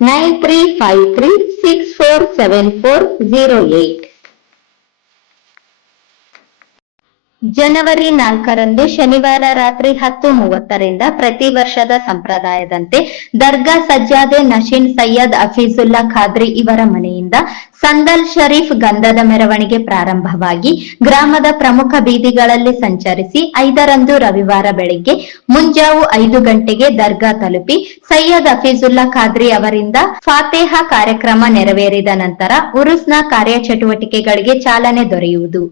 Nine three five three six four seven four zero eight ಜನವರಿ ನಾಲ್ಕರಂದು ಶನಿವಾರ ರಾತ್ರಿ ಹತ್ತು ಮೂವತ್ತರಿಂದ ಪ್ರತಿ ವರ್ಷದ ಸಂಪ್ರದಾಯದಂತೆ ದರ್ಗಾ ಸಜ್ಜಾದೆ ನಶೀನ್ ಸೈಯದ್ ಅಫೀಜುಲ್ಲಾ ಖಾದ್ರಿ ಇವರ ಮನೆಯಿಂದ ಸಂದಲ್ ಶರೀಫ್ ಗಂಧದ ಮೆರವಣಿಗೆ ಪ್ರಾರಂಭವಾಗಿ ಗ್ರಾಮದ ಪ್ರಮುಖ ಬೀದಿಗಳಲ್ಲಿ ಸಂಚರಿಸಿ ಐದರಂದು ರವಿವಾರ ಬೆಳಿಗ್ಗೆ ಮುಂಜಾವು ಐದು ಗಂಟೆಗೆ ದರ್ಗಾ ತಲುಪಿ ಸೈಯದ್ ಅಫೀಜುಲ್ಲಾ ಖಾದ್ರಿ ಅವರಿಂದ ಫಾತೇಹ ಕಾರ್ಯಕ್ರಮ ನೆರವೇರಿದ ನಂತರ ಉರುಸ್ನ ಕಾರ್ಯಚಟುವಟಿಕೆಗಳಿಗೆ ಚಾಲನೆ ದೊರೆಯುವುದು.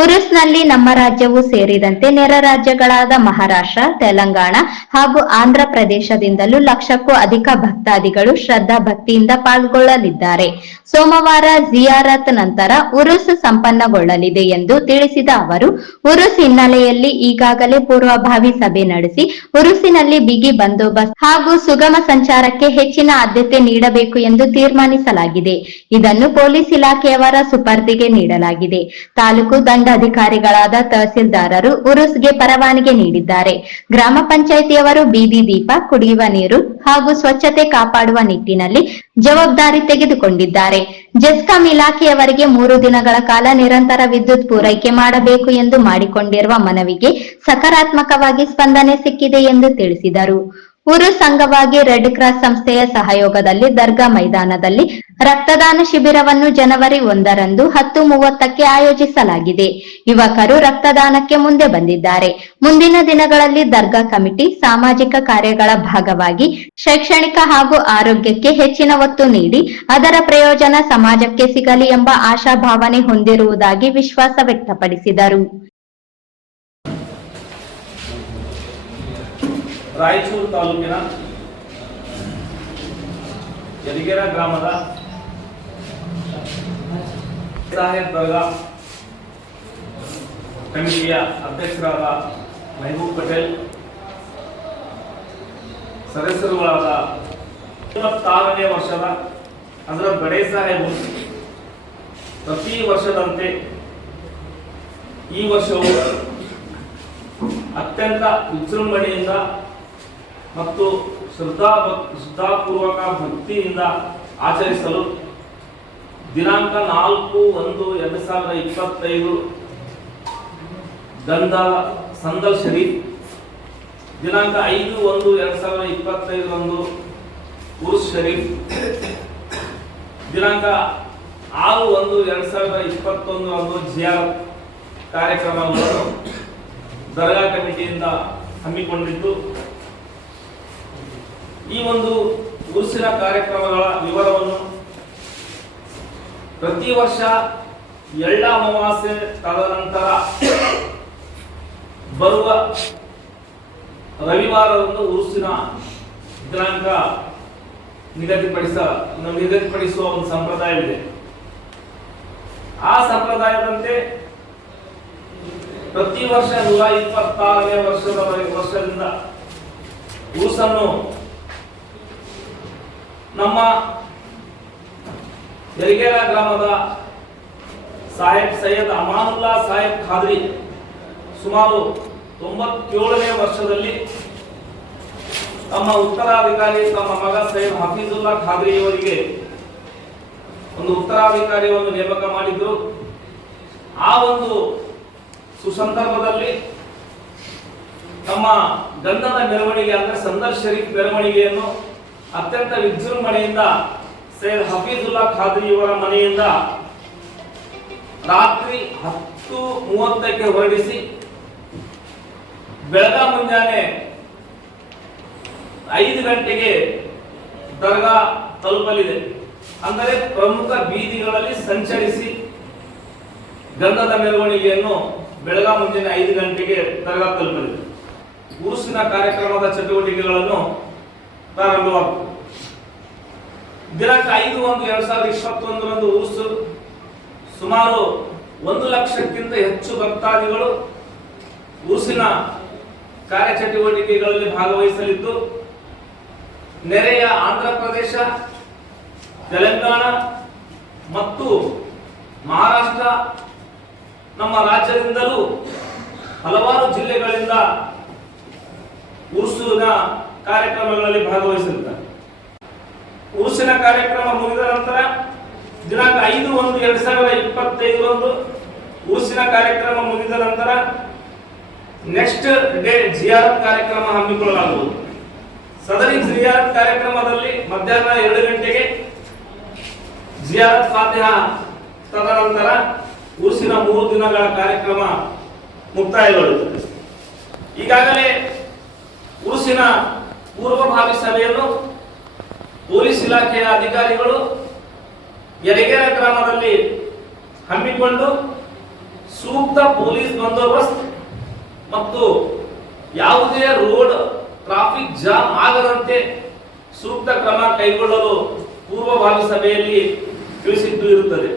ಉರುಸ್ನಲ್ಲಿ ನಮ್ಮ ರಾಜ್ಯವು ಸೇರಿದಂತೆ ನೆರ ರಾಜ್ಯಗಳಾದ ಮಹಾರಾಷ್ಟ್ರ, ತೆಲಂಗಾಣ ಹಾಗೂ ಆಂಧ್ರ ಪ್ರದೇಶದಿಂದಲೂ ಲಕ್ಷಕ್ಕೂ ಅಧಿಕ ಭಕ್ತಾದಿಗಳು ಶ್ರದ್ಧಾ ಭಕ್ತಿಯಿಂದ ಪಾಲ್ಗೊಳ್ಳಲಿದ್ದಾರೆ. ಸೋಮವಾರ ಜಿಯಾರತ್ ನಂತರ ಉರುಸ್ ಸಂಪನ್ನಗೊಳ್ಳಲಿದೆ ಎಂದು ತಿಳಿಸಿದ ಅವರು, ಉರುಸ್ ಹಿನ್ನೆಲೆಯಲ್ಲಿ ಈಗಾಗಲೇ ಪೂರ್ವಭಾವಿ ಸಭೆ ನಡೆಸಿ ಉರುಸಿನಲ್ಲಿ ಬಿಗಿ ಬಂದೋಬಸ್ತ್ ಹಾಗೂ ಸುಗಮ ಸಂಚಾರಕ್ಕೆ ಹೆಚ್ಚಿನ ಆದ್ಯತೆ ನೀಡಬೇಕು ಎಂದು ತೀರ್ಮಾನಿಸಲಾಗಿದೆ. ಇದನ್ನು ಪೊಲೀಸ್ ಇಲಾಖೆಯವರ ಸುಪರ್ದಿಗೆ ನೀಡಲಾಗಿದೆ. ತಾಲೂಕು ದಂಡಾಧಿಕಾರಿಗಳಾದ ತಹಸೀಲ್ದಾರರು ಉರುಸ್ಗೆ ಪರವಾನಗಿ ನೀಡಿದ್ದಾರೆ. ಗ್ರಾಮ ಪಂಚಾಯಿತಿಯವರು ಬೀದಿ ದೀಪ, ಕುಡಿಯುವ ನೀರು ಹಾಗೂ ಸ್ವಚ್ಛತೆ ಕಾಪಾಡುವ ನಿಟ್ಟಿನಲ್ಲಿ ಜವಾಬ್ದಾರಿ ತೆಗೆದುಕೊಂಡಿದ್ದಾರೆ. ಜೆಸ್ಕಾಂ ಇಲಾಖೆಯವರಿಗೆ ಮೂರು ದಿನಗಳ ಕಾಲ ನಿರಂತರ ವಿದ್ಯುತ್ ಪೂರೈಕೆ ಮಾಡಬೇಕು ಎಂದು ಮಾಡಿಕೊಂಡಿರುವ ಮನವಿಗೆ ಸಕಾರಾತ್ಮಕವಾಗಿ ಸ್ಪಂದನೆ ಸಿಕ್ಕಿದೆ ಎಂದು ತಿಳಿಸಿದರು. ಉರು ಸಂಘವಾಗಿ ರೆಡ್ ಕ್ರಾಸ್ ಸಂಸ್ಥೆಯ ಸಹಯೋಗದಲ್ಲಿ ದರ್ಗಾ ಮೈದಾನದಲ್ಲಿ ರಕ್ತದಾನ ಶಿಬಿರವನ್ನು ಜನವರಿ ಒಂದರಂದು ಹತ್ತು ಮೂವತ್ತಕ್ಕೆ ಆಯೋಜಿಸಲಾಗಿದೆ. ಯುವಕರು ರಕ್ತದಾನಕ್ಕೆ ಮುಂದೆ ಬಂದಿದ್ದಾರೆ. ಮುಂದಿನ ದಿನಗಳಲ್ಲಿ ದರ್ಗಾ ಕಮಿಟಿ ಸಾಮಾಜಿಕ ಕಾರ್ಯಗಳ ಭಾಗವಾಗಿ ಶೈಕ್ಷಣಿಕ ಹಾಗೂ ಆರೋಗ್ಯಕ್ಕೆ ಹೆಚ್ಚಿನ ಒತ್ತು ನೀಡಿ ಅದರ ಪ್ರಯೋಜನ ಸಮಾಜಕ್ಕೆ ಸಿಗಲಿ ಎಂಬ ಆಶಾಭಾವನೆ ಹೊಂದಿರುವುದಾಗಿ ವಿಶ್ವಾಸ ವ್ಯಕ್ತಪಡಿಸಿದರು. ರಾಯಚೂರು ತಾಲೂಕಿನ ಯದಿಗೆರ ಗ್ರಾಮದ ಸಾಹೇಬ್ ಕಮಿಟಿಯ ಅಧ್ಯಕ್ಷರಾದ ಮೆಹಬೂಬ್ ಪಟೇಲ್, ಸದಸ್ಯರುಗಳಾದ ಇಪ್ಪತ್ತಾರನೇ ವರ್ಷದ ಅದರ ಬಡೇ ಸಾಹೇಬ್. ಪ್ರತಿ ವರ್ಷದಂತೆ ಈ ವರ್ಷವು ಅತ್ಯಂತ ವಿಜೃಂಭಣೆಯಿಂದ ಮತ್ತು ಶ್ರದ್ಧಾ ಶ್ರದ್ಧಾಪೂರ್ವಕ ಭಕ್ತಿಯಿಂದ ಆಚರಿಸಲು ದಿನಾಂಕ ನಾಲ್ಕು ಒಂದು ಎರಡು ಸಾವಿರದ ಇಪ್ಪತ್ತೈದು ದಂದ ಸಂದಲ್ ಶರೀಫ್. ದಿನಾಂಕ ಐದು ಒಂದು ಎರಡು ಸಾವಿರದ ಇಪ್ಪತ್ತೈದರಂದು ಉರ್ಸ್ ಶರೀಫ್. ದಿನಾಂಕ ಆರು ಒಂದು ಎರಡು ಸಾವಿರದ ಇಪ್ಪತ್ತೊಂದು ಒಂದು ಜಿಯಾರತ್ ಕಾರ್ಯಕ್ರಮವನ್ನು ದರ್ಗಾ ಕಮಿಟಿಯಿಂದ ಹಮ್ಮಿಕೊಂಡಿದ್ದು. ಈ ಒಂದು ಉರುಸಿನ ಕಾರ್ಯಕ್ರಮಗಳ ವಿವರವನ್ನು ಪ್ರತಿ ವರ್ಷ ಎಳ್ಳ ಅಮಾವಾಸ್ಯೆ ತದನಂತರ ಬರುವ ರವಿವಾರದಂದು ಉರುಸಿನ ದಿನಾಂಕ ನಿಗದಿಪಡಿಸ ನಿಗದಿಪಡಿಸುವ ಒಂದು ಸಂಪ್ರದಾಯವಿದೆ ಆ ಸಂಪ್ರದಾಯದಂತೆ ಪ್ರತಿ ವರ್ಷ ನೂರ ಇಪ್ಪತ್ತಾರನೇ ವರ್ಷದವರೆಗೆ ವರ್ಷದಿಂದ ಉರುಸನ್ನು ನಮ್ಮ ಯರಿಗೇರ ಗ್ರಾಮದ ಸಾಹೇಬ್ ಸೈಯದ್ ಅಮಾನುಲ್ಲಾ ಸಾಹೇಬ್ ಖಾದ್ರಿ ಸುಮಾರು ತೊಂಬತ್ತೇಳನೇ ವರ್ಷದಲ್ಲಿ ತಮ್ಮ ಉತ್ತರಾಧಿಕಾರಿ ತಮ್ಮ ಮಗ ಸೈಯದ್ ಹಫೀಜುಲ್ಲಾ ಖಾದ್ರಿ ಅವರಿಗೆ ಒಂದು ಉತ್ತರಾಧಿಕಾರಿಯನ್ನು ನೇಮಕ ಮಾಡಿದ್ರು. ಆ ಒಂದು ಸುಸಂದರ್ಭದಲ್ಲಿ ತಮ್ಮ ಗಂಧದ ಮೆರವಣಿಗೆ ಅಂದರೆ ಸಂದರ್ಶರಿ ಮೆರವಣಿಗೆಯನ್ನು ಅತ್ಯಂತ ವಿಜೃಂಭಣೆಯಿಂದ ಸೈಯದ್ ಹಫೀಜುಲ್ಲಾ ಖಾದ್ರಿ ಇವರ ಮನೆಯಿಂದ ರಾತ್ರಿ ಹತ್ತು ಮೂವತ್ತಕ್ಕೆ ಹೊರಡಿಸಿ ಬೆಳಗ ಮುಂಜಾನೆ ಐದು ಗಂಟೆಗೆ ದರ್ಗಾ ತಲುಪಲಿದೆ. ಅಂದರೆ ಪ್ರಮುಖ ಬೀದಿಗಳಲ್ಲಿ ಸಂಚರಿಸಿ ಗಂಧದ ಮೆರವಣಿಗೆಯನ್ನು ಬೆಳಗ ಮುಂಜಾನೆ ಐದು ಗಂಟೆಗೆ ದರ್ಗಾ ತಲುಪಲಿದೆ. ಉರುಸಿನ ಕಾರ್ಯಕ್ರಮದ ಚಟುವಟಿಕೆಗಳನ್ನು ಪ್ರಾರಂಭವಾಗುತ್ತದೆ ದಿನಾಂಕ ಐದು ಒಂದು ಎರಡ್ ಸಾವಿರದ ಇಪ್ಪತ್ತೊಂದರಂದು ಸುಮಾರು ಒಂದು ಲಕ್ಷಕ್ಕಿಂತ ಹೆಚ್ಚು ಭಕ್ತಾದಿಗಳು ಉರುಸಿನ ಕಾರ್ಯಚಟುವಟಿಕೆಗಳಲ್ಲಿ ಭಾಗವಹಿಸಲಿದ್ದು, ನೆರೆಯ ಆಂಧ್ರ ಪ್ರದೇಶ, ತೆಲಂಗಾಣ ಮತ್ತು ಮಹಾರಾಷ್ಟ್ರ ನಮ್ಮ ರಾಜ್ಯದಿಂದಲೂ ಹಲವಾರು ಜಿಲ್ಲೆಗಳಿಂದ ಉರುಸಿನ ಕಾರ್ಯಕ್ರಮಗಳಲ್ಲಿ ಭಾಗವಹಿಸಿರುತ್ತಾರೆ. ಉರುಸಿನ ಕಾರ್ಯಕ್ರಮ ಮುಗಿದ ನಂತರ ದಿನಾಂಕ ಐದು ಒಂದು ಎರಡ್ ಸಾವಿರದ ಇಪ್ಪತ್ತೈದರಂದು ಉರುಸಿನ ಕಾರ್ಯಕ್ರಮ ಮುಗಿದ ನಂತರ ನೆಕ್ಸ್ಟ್ ಡೇ ಜಿಯಾರತ್ ಕಾರ್ಯಕ್ರಮ ಹಮ್ಮಿಕೊಳ್ಳಲಾಗುವುದು. ಸದರಿ ಜಿಯಾರತ್ ಕಾರ್ಯಕ್ರಮದಲ್ಲಿ ಮಧ್ಯಾಹ್ನ ಎರಡು ಗಂಟೆಗೆ ಜಿಯಾರತ್ ಫಾತಿಹ ತದನಂತರ ಉರುಸಿನ ಮೂರು ದಿನಗಳ ಕಾರ್ಯಕ್ರಮ ಮುಕ್ತಾಯಗೊಳ್ಳುತ್ತದೆ. ಈಗಾಗಲೇ ಉರುಸಿನ ಪೂರ್ವಭಾವಿ ಸಭೆಯನ್ನು ಪೊಲೀಸ್ ಇಲಾಖೆಯ ಅಧಿಕಾರಿಗಳು ಯರಗೇರ ಗ್ರಾಮದಲ್ಲಿ ಹಮ್ಮಿಕೊಂಡು ಸೂಕ್ತ ಪೊಲೀಸ್ ಬಂದೋಬಸ್ತ್ ಮತ್ತು ಯಾವುದೇ ರೋಡ್ ಟ್ರಾಫಿಕ್ ಜಾಮ್ ಆಗದಂತೆ ಸೂಕ್ತ ಕ್ರಮ ಕೈಗೊಳ್ಳಲು ಪೂರ್ವಭಾವಿ ಸಭೆಯಲ್ಲಿ ತಿಳಿಸಿದ್ದು ಇರುತ್ತದೆ.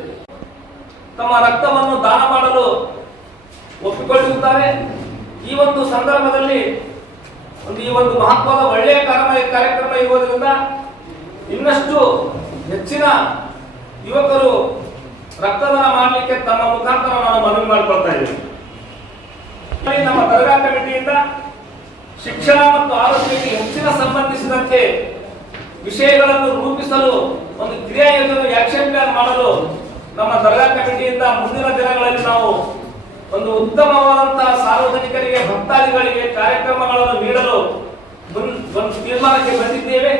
ತಮ್ಮ ರಕ್ತವನ್ನು ದಾನ ಮಾಡಲು ಒಪ್ಪಿಕೊಳ್ಳುತ್ತಾರೆ. ಈ ಒಂದು ಸಂದರ್ಭದಲ್ಲಿ ಒಂದು ಈ ಒಂದು ಮಹತ್ವದ ಒಳ್ಳೆಯ ಕಾರ್ಯ ಕಾರ್ಯಕ್ರಮ ಇರುವುದರಿಂದ ಇನ್ನಷ್ಟು ಹೆಚ್ಚಿನ ಯುವಕರು ರಕ್ತದಾನ ಮಾಡಲಿಕ್ಕೆ ತಮ್ಮ ಮುಖಾಂತರ ನಾನು ಮನವಿ ಮಾಡಿಕೊಳ್ತಾ ಇದ್ದೀನಿ. ನಮ್ಮ ದರ್ಗಾ ಕಮಿಟಿಯಿಂದ ಶಿಕ್ಷಣ ಮತ್ತು ಆರೋಗ್ಯಕ್ಕೆ ಹೆಚ್ಚಿನ ಸಂಬಂಧಿಸಿದಂತೆ ವಿಷಯಗಳನ್ನು ರೂಪಿಸಲು ಒಂದು ಕ್ರಿಯಾ ಯೋಜನೆ ಆಕ್ಷನ್ ಪ್ಲಾನ್ ಮಾಡಲು ನಮ್ಮ ದರ್ಗಾ ಕಮಿಟಿಯಿಂದ ಮುಂದಿನ ದಿನಗಳಲ್ಲಿ ನಾವು ಒಂದು ಉತ್ತಮವಾದಂತಹ ಸಾರ್ವಜನಿಕರಿಗೆ, ಭಕ್ತಾದಿಗಳಿಗೆ ಕಾರ್ಯಕ್ರಮಗಳನ್ನು ನೀಡಲು ಒಂದು ತೀರ್ಮಾನಕ್ಕೆ ಬಂದಿದ್ದೇವೆ.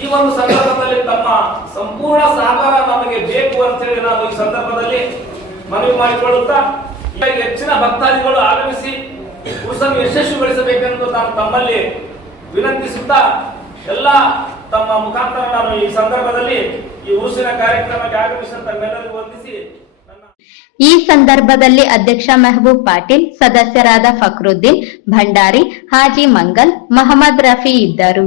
ಈ ಒಂದು ಸಂದರ್ಭದಲ್ಲಿ ತಮ್ಮ ಸಂಪೂರ್ಣ ಸಹಕಾರ ನಮಗೆ ಬೇಕು ಅಂತ ಹೇಳಿ ನಾನು ಈ ಸಂದರ್ಭದಲ್ಲಿ ಮನವಿ ಮಾಡಿಕೊಳ್ಳುತ್ತಾ ಹೆಚ್ಚಿನ ಭಕ್ತಾದಿಗಳು ಆಗಮಿಸಿ ಉತ್ಸವ ಯಶಸ್ವಿಗೊಳಿಸಬೇಕೆಂದು ನಾನು ತಮ್ಮಲ್ಲಿ ವಿನಂತಿಸುತ್ತಾ, ಎಲ್ಲ ತಮ್ಮ ಮುಖಾಂತರ ನಾನು ಈ ಸಂದರ್ಭದಲ್ಲಿ ಈ ಉರುಸಿನ ಕಾರ್ಯಕ್ರಮಕ್ಕೆ ಆಗಮಿಸಿದ ತಮ್ಮೆಲ್ಲರಿಗೂ ವಂದಿಸಿ ಈ ಸಂದರ್ಭದಲ್ಲಿ ಅಧ್ಯಕ್ಷ ಮೆಹಬೂಬ್ ಪಾಟೀಲ್ ಸದಸ್ಯರಾದ ಫಕ್ರುದ್ದೀನ್ ಭಂಡಾರಿ ಹಾಜಿ ಮಂಗಲ್ ಮಹಮ್ಮದ್ ರಫಿ ಇದ್ದರು.